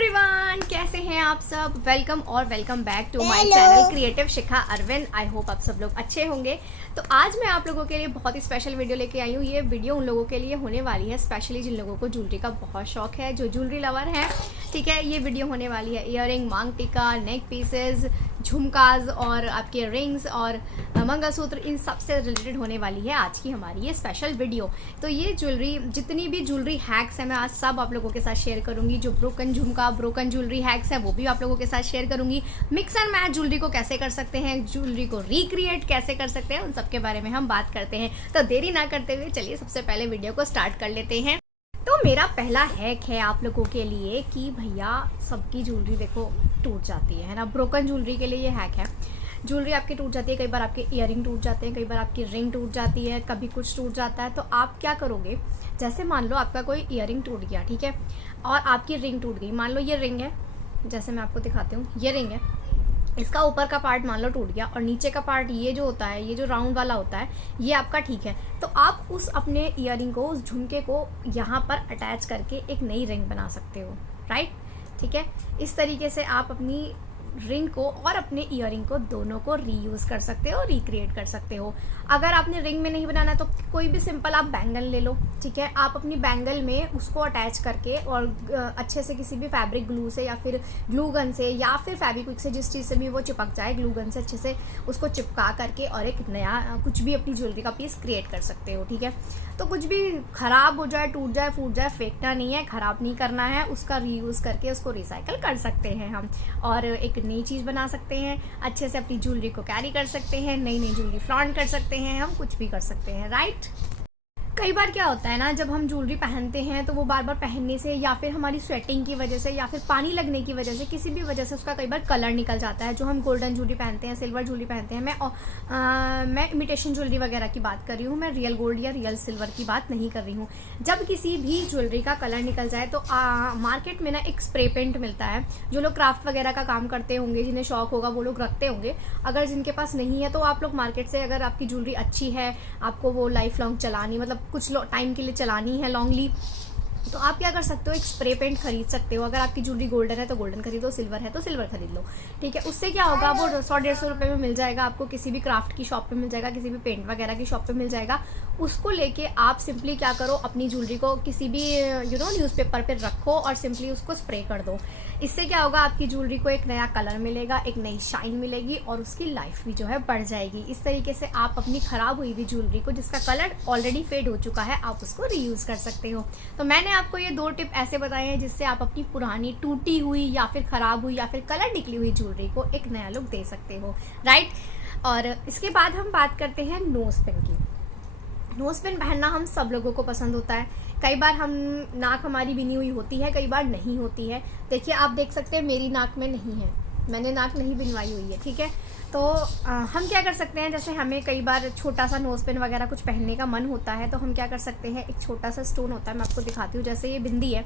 Everyone, कैसे हैं आप सब। वेलकम और welcome back to my channel creative Shikha Arvind. I hope आप सब लोग अच्छे होंगे। तो आज मैं आप लोगों के लिए बहुत ही स्पेशल वीडियो लेके आई हूँ। ये वीडियो उन लोगों के लिए होने वाली है, स्पेशली जिन लोगों को ज्वेलरी का बहुत शौक है, जो ज्वेलरी लवर है। ठीक है, ये वीडियो होने वाली है ईयरिंग, मांग टीका, नेक पीसेज, झुमकाज और आपके रिंग्स और मंगलसूत्र, इन सब से रिलेटेड होने वाली है आज की हमारी ये स्पेशल वीडियो। तो ये ज्वेलरी, जितनी भी ज्वेलरी हैक्स है, मैं आज सब आप लोगों के साथ शेयर करूंगी। जो ब्रोकन झुमका, ब्रोकन ज्वेलरी हैक्स है, वो भी आप लोगों के साथ शेयर करूंगी। मिक्स एंड मैच ज्वेलरी को कैसे कर सकते हैं, ज्वेलरी को रिक्रिएट कैसे कर सकते हैं, उन सब के बारे में हम बात करते हैं। तो देरी ना करते हुए चलिए सबसे पहले वीडियो को स्टार्ट कर लेते हैं। तो मेरा पहला हैक है आप लोगों के लिए कि भैया सबकी ज्वेलरी देखो टूट जाती है ना। ब्रोकन ज्वेलरी के लिए ये हैक है। ज्वेलरी आपकी टूट जाती है, कई बार आपके ईयरिंग टूट जाते हैं, कई बार आपकी रिंग टूट जाती है, कभी कुछ टूट जाता है। तो आप क्या करोगे, जैसे मान लो आपका कोई ईयरिंग टूट गया, ठीक है, और आपकी रिंग टूट गई। मान लो ये रिंग है, जैसे मैं आपको दिखाती हूँ, ये रिंग है, इसका ऊपर का पार्ट मान लो टूट गया और नीचे का पार्ट ये जो होता है, ये जो राउंड वाला होता है, ये आपका ठीक है। तो आप उस अपने ईयरिंग को, उस झुमके को यहाँ पर अटैच करके एक नई रिंग बना सकते हो, राइट। ठीक है, इस तरीके से आप अपनी रिंग को और अपने ईयरिंग को दोनों को रीयूज़ कर सकते हो, रिक्रिएट कर सकते हो। अगर आपने रिंग में नहीं बनाना तो कोई भी सिंपल आप बैंगल ले लो, ठीक है। आप अपनी बैंगल में उसको अटैच करके और अच्छे से किसी भी फैब्रिक ग्लू से या फिर ग्लू गन से या फिर फेविक्विक से, जिस चीज़ से भी वो चिपक जाए, ग्लू गन से अच्छे से उसको चिपका करके और एक नया कुछ भी अपनी ज्वेलरी का पीस क्रिएट कर सकते हो, ठीक है। तो कुछ भी ख़राब हो जाए, टूट जाए, फूट जाए, फेंकना नहीं है, ख़राब नहीं करना है, उसका रीयूज़ करके उसको रिसाइकल कर सकते हैं हम और एक नई चीज़ बना सकते हैं। अच्छे से अपनी ज्वेलरी को कैरी कर सकते हैं, नई नई ज्वेलरी फ्लॉन्ट कर सकते हैं, हम कुछ भी कर सकते हैं, राइट। कई बार क्या होता है ना, जब हम ज्वेलरी पहनते हैं तो वो बार बार पहनने से या फिर हमारी स्वेटिंग की वजह से या फिर पानी लगने की वजह से, किसी भी वजह से उसका कई बार कलर निकल जाता है। जो हम गोल्डन ज्वेलरी पहनते हैं, सिल्वर ज्वेलरी पहनते हैं, मैं इमिटेशन ज्वेलरी वगैरह की बात कर रही हूँ, मैं रियल गोल्ड या रियल सिल्वर की बात नहीं कर रही हूँ। जब किसी भी ज्वेलरी का कलर निकल जाए तो मार्केट में ना एक स्प्रे पेंट मिलता है। जो लोग क्राफ्ट वगैरह का काम करते होंगे, जिन्हें शौक होगा, वो लोग रखते होंगे। अगर जिनके पास नहीं है तो आप लोग मार्केट से, अगर आपकी ज्वेलरी अच्छी है, आपको वो लाइफ लॉन्ग चलानी, मतलब कुछ टाइम के लिए चलानी है लॉन्गली, तो आप क्या कर सकते हो, एक स्प्रे पेंट खरीद सकते हो। अगर आपकी ज्वेलरी गोल्डन है तो गोल्डन खरीदो, सिल्वर है तो सिल्वर खरीद लो, ठीक है। उससे क्या होगा, वो 100-150 रुपये में मिल जाएगा आपको, किसी भी क्राफ्ट की शॉप पे मिल जाएगा, किसी भी पेंट वगैरह की शॉप पे मिल जाएगा। उसको लेके आप सिंपली क्या करो, अपनी ज्वेलरी को किसी भी न्यूज़पेपर पे रखो और सिंपली उसको स्प्रे कर दो। इससे क्या होगा, आपकी ज्वेलरी को एक नया कलर मिलेगा, एक नई शाइन मिलेगी और उसकी लाइफ भी जो है बढ़ जाएगी। इस तरीके से आप अपनी ख़राब हुई हुई ज्वेलरी को, जिसका कलर ऑलरेडी फेड हो चुका है, आप उसको रीयूज़ कर सकते हो। तो मैंने आपको ये 2 टिप ऐसे बताए हैं जिससे आप अपनी पुरानी टूटी हुई या फिर ख़राब हुई या फिर कलर निकली हुई ज्वेलरी को एक नया लुक दे सकते हो, राइट। और इसके बाद हम बात करते हैं नोज़ पिन की। नोज़ पिन पहनना हम सब लोगों को पसंद होता है। कई बार हम नाक हमारी बिनी हुई होती है, कई बार नहीं होती है। देखिए, आप देख सकते हैं मेरी नाक में नहीं है, मैंने नाक नहीं बिनवाई हुई है, ठीक है। तो हम क्या कर सकते हैं, जैसे हमें कई बार छोटा सा नोज़ पिन वगैरह कुछ पहनने का मन होता है, तो हम क्या कर सकते हैं, एक छोटा सा स्टोन होता है, मैं आपको दिखाती हूँ। जैसे ये बिंदी है,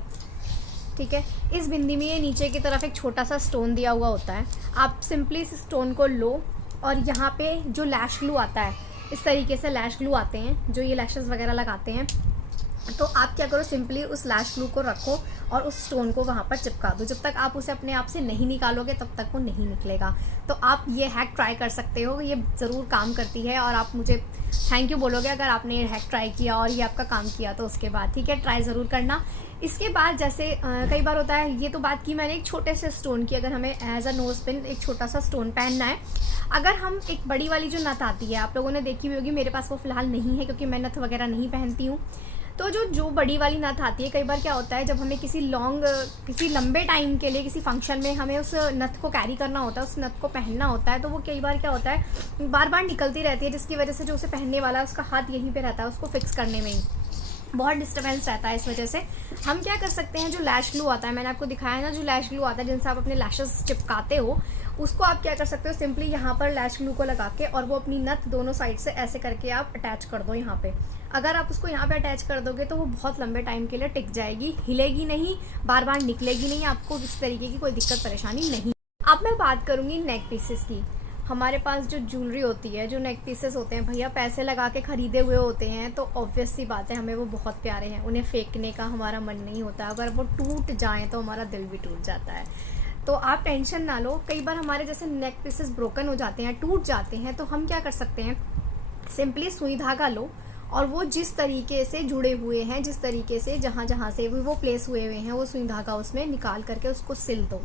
ठीक है, इस बिंदी में ये नीचे की तरफ एक छोटा सा स्टोन दिया हुआ होता है। आप सिंपली इस स्टोन को लो और यहाँ पे जो लैश ग्लू आता है, इस तरीके से लैश ग्लू आते हैं जो ये लैशेस वगैरह लगाते हैं, तो आप क्या करो, सिंपली उस लैश ग्लू को रखो और उस स्टोन को वहाँ पर चिपका दो। जब तक आप उसे अपने आप से नहीं निकालोगे तब तक वो नहीं निकलेगा। तो आप ये हैक ट्राई कर सकते हो, ये ज़रूर काम करती है और आप मुझे थैंक यू बोलोगे अगर आपने ये हैक ट्राई किया और ये आपका काम किया तो उसके बाद, ठीक है। ट्राई ज़रूर करना। इसके बाद जैसे कई बार होता है, ये तो बात की मैंने एक छोटे से स्टोन की, अगर हमें एज अ नोज़ पिन एक छोटा सा स्टोन पहनना है। अगर हम एक बड़ी वाली जो नथ आती है, आप लोगों ने देखी हुई होगी, मेरे पास वो फ़िलहाल नहीं है क्योंकि मैं नथ वगैरह नहीं पहनती हूँ। तो जो बड़ी वाली नथ आती है, कई बार क्या होता है, जब हमें किसी लंबे टाइम के लिए किसी फंक्शन में हमें उस नथ को कैरी करना होता है, उस नथ को पहनना होता है, तो वो कई बार क्या होता है, बार बार निकलती रहती है, जिसकी वजह से जो उसे पहनने वाला है उसका हाथ यहीं पे रहता है, उसको फिक्स करने में ही बहुत डिस्टर्बेंस रहता है। इस वजह से हम क्या कर सकते हैं, जो लैश ग्लू आता है, मैंने आपको दिखाया ना, जो लैश ग्लू आता है जिनसे आप अपने लैशेस चिपकाते हो, उसको आप क्या कर सकते हो, सिंपली यहाँ पर लैश ग्लू को लगा के और वो अपनी नथ दोनों साइड से ऐसे करके आप अटैच कर दो यहाँ पे। अगर आप उसको यहाँ पे अटैच कर दोगे तो वो बहुत लंबे टाइम के लिए टिक जाएगी, हिलेगी नहीं, बार बार निकलेगी नहीं, आपको किसी तरीके की कोई दिक्कत परेशानी नहीं। अब मैं बात करूँगी नेक पीसेस की। हमारे पास जो ज्वेलरी होती है, जो नेक पीसेस होते हैं, भैया पैसे लगा के ख़रीदे हुए होते हैं, तो ऑब्वियस सी बात है हमें वो बहुत प्यारे हैं, उन्हें फेंकने का हमारा मन नहीं होता। अगर वो टूट जाएँ तो हमारा दिल भी टूट जाता है। तो आप टेंशन ना लो। कई बार हमारे जैसे नेक पीसेस ब्रोकन हो जाते हैं, टूट जाते हैं, तो हम क्या कर सकते हैं, सिंपली सुई धागा लो और वो जिस तरीके से जुड़े हुए हैं, जिस तरीके से जहाँ जहाँ से भी वो प्लेस हुए हुए हैं, वो सुई धागा उसमें निकाल करके उसको सिल दो।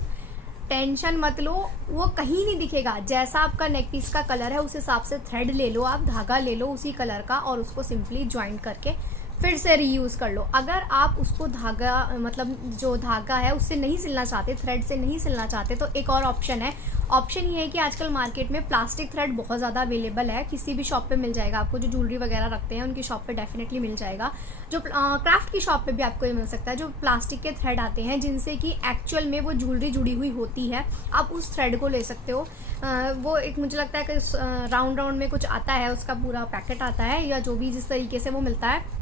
टेंशन मत लो, वो कहीं नहीं दिखेगा। जैसा आपका नेक पीस का कलर है उस हिसाब से थ्रेड ले लो, आप धागा ले लो उसी कलर का और उसको सिंपली ज्वाइंट करके फिर से रीयूज़ कर लो। अगर आप उसको धागा मतलब जो धागा है उससे नहीं सिलना चाहते, थ्रेड से नहीं सिलना चाहते, तो एक और ऑप्शन है। ऑप्शन ये है कि आजकल मार्केट में प्लास्टिक थ्रेड बहुत ज़्यादा अवेलेबल है, किसी भी शॉप पे मिल जाएगा आपको। जो ज्वेलरी वगैरह रखते हैं उनकी शॉप पे डेफिनेटली मिल जाएगा। जो क्राफ्ट की शॉप पे भी आपको ये मिल सकता है। जो प्लास्टिक के थ्रेड आते हैं जिनसे कि एक्चुअल में वो ज्वेलरी जुड़ी हुई होती है, आप उस थ्रेड को ले सकते हो। वो एक मुझे लगता है कि राउंड राउंड में कुछ आता है, उसका पूरा पैकेट आता है, या जो भी जिस तरीके से वो मिलता है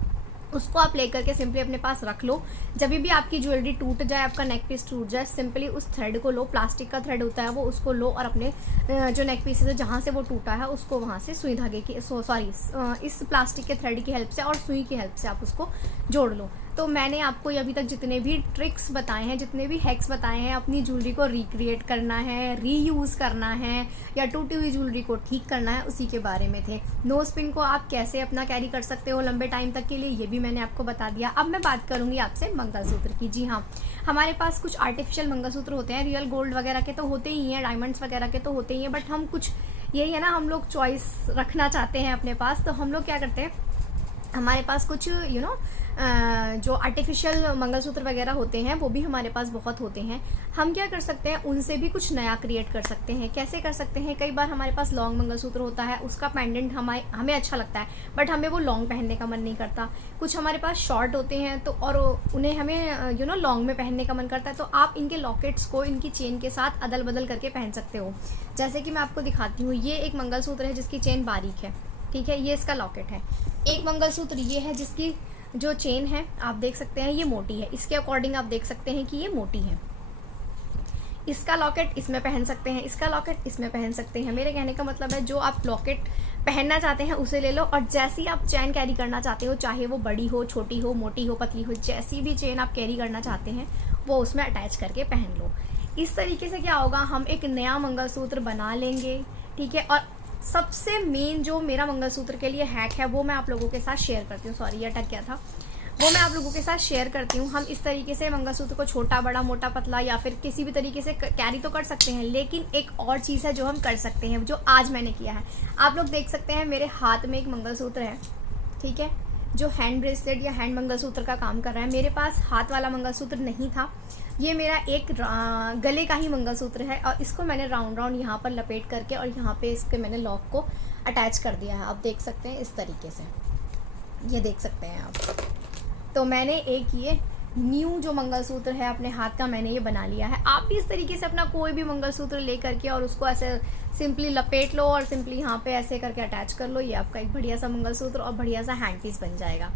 उसको आप लेकर के सिंपली अपने पास रख लो। जब भी आपकी ज्वेलरी टूट जाए, आपका नेक पीस टूट जाए, सिंपली उस थ्रेड को लो, प्लास्टिक का थ्रेड होता है वो, उसको लो और अपने जो नेक पीस है जहाँ से वो टूटा है उसको वहाँ से सुई धागे की इस प्लास्टिक के थ्रेड की हेल्प से और सुई की हेल्प से आप उसको जोड़ लो। तो मैंने आपको अभी तक जितने भी ट्रिक्स बताए हैं, जितने भी हैक्स बताए हैं, अपनी ज्वेलरी को रिक्रिएट करना है, रीयूज़ करना है, या टूटी हुई ज्वेलरी को ठीक करना है, उसी के बारे में थे। नोज पिन को आप कैसे अपना कैरी कर सकते हो लंबे टाइम तक के लिए, ये भी मैंने आपको बता दिया। अब मैं बात करूंगी आपसे मंगलसूत्र की। जी हाँ, हमारे पास कुछ आर्टिफिशियल मंगलसूत्र होते हैं, रियल गोल्ड वगैरह के तो होते ही हैं, डायमंड्स वगैरह के तो होते ही हैं, बट हम कुछ यही है ना, हम लोग चॉइस रखना चाहते हैं अपने पास। तो हम लोग क्या करते हैं, हमारे पास कुछ जो आर्टिफिशियल मंगलसूत्र वगैरह होते हैं वो भी हमारे पास बहुत होते हैं। हम क्या कर सकते हैं, उनसे भी कुछ नया क्रिएट कर सकते हैं। कैसे कर सकते हैं, कई बार हमारे पास लॉन्ग मंगलसूत्र होता है, उसका पेंडेंट हमें अच्छा लगता है, बट हमें वो लॉन्ग पहनने का मन नहीं करता। कुछ हमारे पास शॉर्ट होते हैं तो और उन्हें हमें लॉन्ग में पहनने का मन करता है, तो आप इनके लॉकेट्स को इनकी चेन के साथ अदल बदल करके पहन सकते हो। जैसे कि मैं आपको दिखाती हूँ, ये एक मंगलसूत्र है जिसकी चेन बारीक है, ठीक है, ये इसका लॉकेट है। एक मंगलसूत्र ये है जिसकी जो चेन है आप देख सकते हैं ये मोटी है, इसके अकॉर्डिंग आप देख सकते हैं कि ये मोटी है। इसका लॉकेट इसमें पहन सकते हैं, इसका लॉकेट इसमें पहन सकते हैं। मेरे कहने का मतलब है, जो आप लॉकेट पहनना चाहते हैं उसे ले लो, और जैसी आप चेन कैरी करना चाहते हो, चाहे वो बड़ी हो, छोटी हो, मोटी हो, पतली हो, जैसी भी चेन आप कैरी करना चाहते हैं वो उसमें अटैच करके पहन लो। इस तरीके से क्या होगा, हम एक नया मंगलसूत्र बना लेंगे, ठीक है। और सबसे मेन जो मेरा मंगलसूत्र के लिए हैक है वो मैं आप लोगों के साथ शेयर करती हूँ। सॉरी, ये अटक गया था। वो मैं आप लोगों के साथ शेयर करती हूँ। हम इस तरीके से मंगलसूत्र को छोटा, बड़ा, मोटा, पतला या फिर किसी भी तरीके से कैरी तो कर सकते हैं, लेकिन एक और चीज़ है जो हम कर सकते हैं, जो आज मैंने किया है। आप लोग देख सकते हैं मेरे हाथ में एक मंगलसूत्र है, ठीक है, जो हैंड ब्रेसलेट या हैंड मंगलसूत्र का काम कर रहा है। मेरे पास हाथ वाला मंगलसूत्र नहीं था, ये मेरा एक गले का ही मंगलसूत्र है, और इसको मैंने राउंड राउंड यहाँ पर लपेट करके और यहाँ पे इसके मैंने लॉक को अटैच कर दिया है। आप देख सकते हैं इस तरीके से, ये देख सकते हैं आप। तो मैंने एक ये न्यू जो मंगलसूत्र है अपने हाथ का, मैंने ये बना लिया है। आप भी इस तरीके से अपना कोई भी मंगलसूत्र ले करके और उसको ऐसे सिंपली लपेट लो और सिंपली यहाँ पे ऐसे करके अटैच कर लो। ये आपका एक बढ़िया सा मंगलसूत्र और बढ़िया सा हैंड पीस बन जाएगा,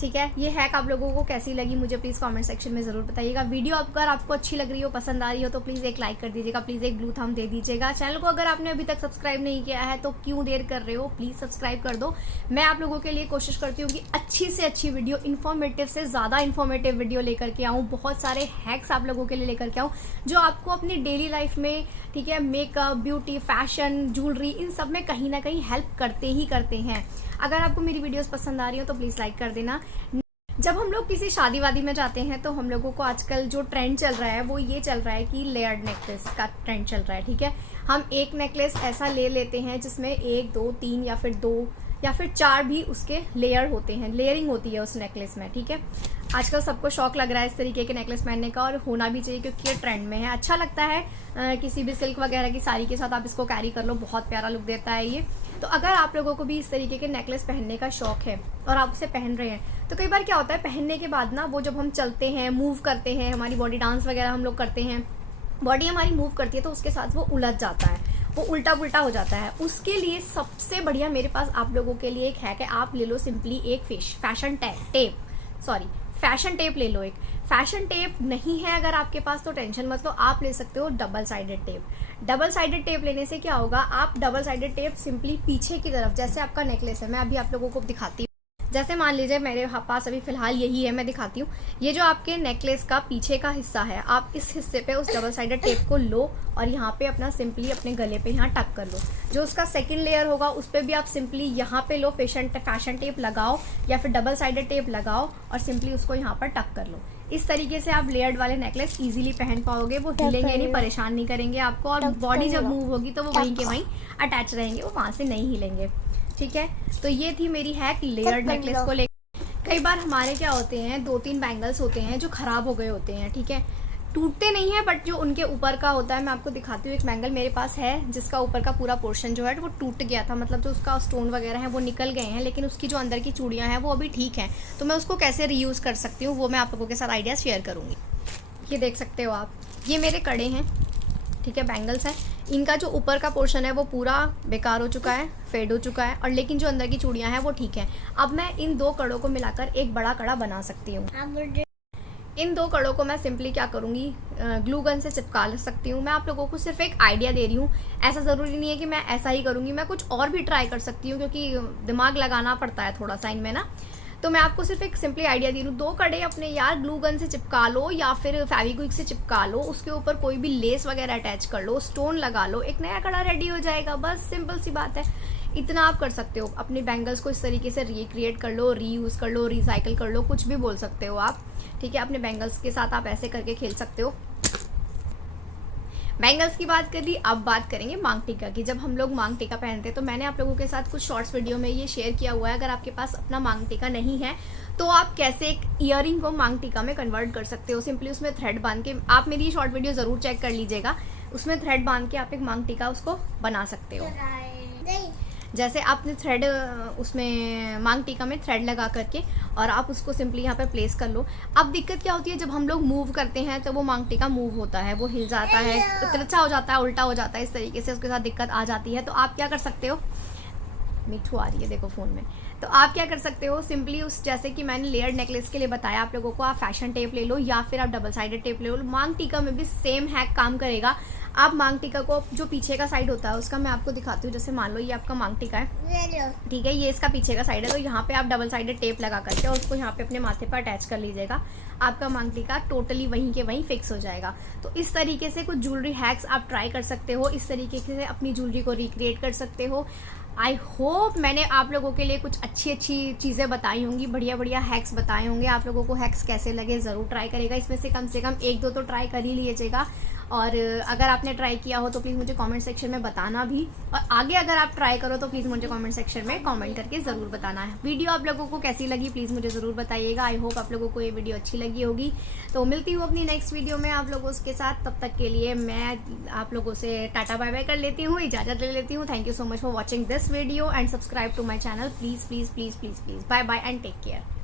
ठीक है। ये हैक आप लोगों को कैसी लगी मुझे प्लीज़ कमेंट सेक्शन में ज़रूर बताइएगा। वीडियो अगर आपको अच्छी लग रही हो, पसंद आ रही हो, तो प्लीज़ एक लाइक कर दीजिएगा, प्लीज़ एक ब्लू थंब दे दीजिएगा। चैनल को अगर आपने अभी तक सब्सक्राइब नहीं किया है तो क्यों देर कर रहे हो, प्लीज़ सब्सक्राइब कर दो। मैं आप लोगों के लिए कोशिश करती हूँ कि अच्छी से अच्छी वीडियो, इन्फॉर्मेटिव से ज़्यादा इन्फॉर्मेटिव वीडियो लेकर के आऊँ, बहुत सारे हैक्स आप लोगों के लिए लेकर के आऊँ जो आपको अपनी डेली लाइफ में, ठीक है, मेकअप, ब्यूटी, फैशन, ज्वेलरी, इन सब में कहीं ना कहीं हेल्प करते ही करते हैं। अगर आपको मेरी वीडियोस पसंद आ रही हो तो प्लीज़ लाइक कर देना। जब हम लोग किसी शादी वादी में जाते हैं तो हम लोगों को आजकल जो ट्रेंड चल रहा है वो ये चल रहा है कि लेयर्ड नेकलेस का ट्रेंड चल रहा है, ठीक है। हम एक नेकलेस ऐसा ले लेते हैं जिसमें 1, 2, 3 या फिर 2 या फिर 4 भी उसके लेयर होते हैं, लेयरिंग होती है उस नेकलेस में, ठीक है। आजकल सबको शौक लग रहा है इस तरीके के नेकलेस पहनने का, और होना भी चाहिए क्योंकि ये ट्रेंड में है, अच्छा लगता है। किसी भी सिल्क वगैरह की साड़ी के साथ आप इसको कैरी कर लो, बहुत प्यारा लुक देता है ये। तो अगर आप लोगों को भी इस तरीके के नेकलेस पहनने का शौक है और आप उसे पहन रहे हैं, तो कई बार क्या होता है, पहनने के बाद ना वो जब हम चलते हैं, मूव करते हैं, हमारी बॉडी डांस वगैरह हम लोग करते हैं, बॉडी हमारी मूव करती है तो उसके साथ वो उलझ जाता है, वो उल्टा पुल्टा हो जाता है। उसके लिए सबसे बढ़िया मेरे पास आप लोगों के लिए एक हैक है। आप ले लो सिंपली एक फैशन टेप ले लो। एक फैशन टेप नहीं है अगर आपके पास तो टेंशन मत लो, आप ले सकते हो double sided tape. Double sided tape लेने से क्या होगा, आप डबल साइडेड टेप सिंपली पीछे की तरफ, जैसे आपका नेकलेस है, मैं अभी आप लोगों को दिखाती हूँ। जैसे मान लीजिए मेरे पास अभी फिलहाल यही है, मैं दिखाती हूँ। ये जो आपके नेकलेस का पीछे का हिस्सा है, आप इस हिस्से पे उस डबल साइडेड टेप को लो और यहाँ पे अपना सिंपली अपने गले पे यहाँ टक कर लो। जो उसका सेकंड लेयर होगा उस पर भी आप सिंपली यहाँ पे लो, फैशन टेप लगाओ या फिर डबल साइडेड टेप लगाओ और सिंपली उसको यहाँ पर टक कर लो। इस तरीके से आप लेयर्ड वाले नेकलेस इजीली पहन पाओगे, वो हिलेंगे नहीं, परेशान नहीं करेंगे आपको, और बॉडी जब मूव होगी तो वो वहीं के वहीं अटैच रहेंगे, वो वहाँ से नहीं हिलेंगे। ठीक है, तो ये थी मेरी हैक लेयर्ड नेकलेस को लेकर। कई बार हमारे क्या होते हैं, 2-3 बैंगल्स होते हैं जो खराब हो गए होते हैं, ठीक है, टूटते नहीं है बट जो उनके ऊपर का होता है, मैं आपको दिखाती हूँ। एक बैंगल मेरे पास है जिसका ऊपर का पूरा पोर्शन जो है वो टूट गया था, मतलब जो उसका स्टोन वगैरह है वो निकल गए हैं, लेकिन उसकी जो अंदर की चूड़ियाँ हैं वो अभी ठीक हैं। तो मैं उसको कैसे रीयूज़ कर सकती हूँ वो मैं आप लोगों के साथ आइडिया शेयर करूँगी। ये देख सकते हो आप, ये मेरे कड़े हैं, ठीक है, बैंगल्स हैं। इनका जो ऊपर का पोर्शन है वो पूरा बेकार हो चुका है, फेड हो चुका है, और लेकिन जो अंदर की चूड़ियाँ हैं वो ठीक है। अब मैं इन 2 कड़ों को मिलाकर एक बड़ा कड़ा बना सकती हूँ। इन 2 कड़ों को मैं सिंपली क्या करूँगी, ग्लू गन से चिपका सकती हूँ। मैं आप लोगों को सिर्फ एक आइडिया दे रही हूँ, ऐसा ज़रूरी नहीं है कि मैं ऐसा ही करूँगी, मैं कुछ और भी ट्राई कर सकती हूँ, क्योंकि दिमाग लगाना पड़ता है थोड़ा सा इनमें ना। तो मैं आपको सिर्फ एक सिंपली आइडिया दे रही हूँ। 2 कड़े अपने यार ग्लू गन से चिपका लो या फिर फेविक्विक से चिपका लो, उसके ऊपर कोई भी लेस वगैरह अटैच कर लो, स्टोन लगा लो, एक नया कड़ा रेडी हो जाएगा। बस सिंपल सी बात है, इतना आप कर सकते हो। अपनी बैंगल्स को इस तरीके से रिक्रिएट कर लो, रीयूज़ कर लो, रिसाइकिल कर लो, कुछ भी बोल सकते हो आप, ठीक है। अपने बैंगल्स के साथ आप ऐसे करके खेल सकते हो। बैंगल्स की बात कर ली, अब बात करेंगे मांग टीका की। जब हम लोग मांग टीका पहनते हैं तो मैंने आप लोगों के साथ कुछ शॉर्ट्स वीडियो में ये शेयर किया हुआ है। अगर आपके पास अपना मांग टीका नहीं है तो आप कैसे एक ईयरिंग को मांग टीका में कन्वर्ट कर सकते हो। सिंपली उसमें थ्रेड बांध के, आप मेरी ये शॉर्ट वीडियो ज़रूर चेक कर लीजिएगा, उसमें थ्रेड बांध के आप एक मांग टीका उसको बना सकते हो। जैसे आपने थ्रेड, उसमें मांग टीका में थ्रेड लगा करके और आप उसको सिंपली यहाँ पे प्लेस कर लो। अब दिक्कत क्या होती है, जब हम लोग मूव करते हैं तो वो मांग टीका मूव होता है, वो हिल जाता है, तिरछा हो जाता है, उल्टा हो जाता है, इस तरीके से उसके साथ दिक्कत आ जाती है। तो आप क्या कर सकते हो, मिठू आ रही है देखो फ़ोन में, तो आप क्या कर सकते हो, सिंपली उस, जैसे कि मैंने लेयर्ड नेकलेस के लिए बताया आप लोगों को, आप फैशन टेप ले लो या फिर आप डबल साइडेड टेप ले लो। मांग टीका में भी सेम हैक काम करेगा। आप मांग टीका को, जो पीछे का साइड होता है उसका मैं आपको दिखाती हूँ। जैसे मान लो ये आपका मांग टीका है, ठीक है, ये इसका पीछे का साइड है, तो यहाँ पे आप डबल साइडेड टेप लगा करके और उसको यहाँ पे अपने माथे पर अटैच कर लीजिएगा। आपका मांग टीका टोटली वहीं के वहीं फिक्स हो जाएगा। तो इस तरीके से कुछ ज्वेलरी हैक्स आप ट्राई कर सकते हो, इस तरीके से अपनी ज्वेलरी को रिक्रिएट कर सकते हो। आई होप मैंने आप लोगों के लिए कुछ अच्छी अच्छी चीज़ें बताई होंगी, बढ़िया बढ़िया हैक्स बताए होंगे। आप लोगों को हैक्स कैसे लगे ज़रूर ट्राई करेगा, इसमें से कम 1-2 तो ट्राई कर ही लीजिएगा। और अगर आपने ट्राई किया हो तो प्लीज़ मुझे कमेंट सेक्शन में बताना भी, और आगे अगर आप ट्राई करो तो प्लीज़ मुझे कमेंट सेक्शन में कमेंट करके ज़रूर बताना है। वीडियो आप लोगों को कैसी लगी प्लीज़ मुझे ज़रूर बताइएगा। आई होप आप लोगों को ये वीडियो अच्छी लगी होगी। तो मिलती हूँ अपनी नेक्स्ट वीडियो में आप लोगों के साथ, तब तक के लिए मैं आप लोगों से टाटा बाय बाय कर लेती हूँ, इजाज़त ले लेती हूँ। Thank you so much for watching this video and subscribe to my channel, please please please please please. Bye bye and take care.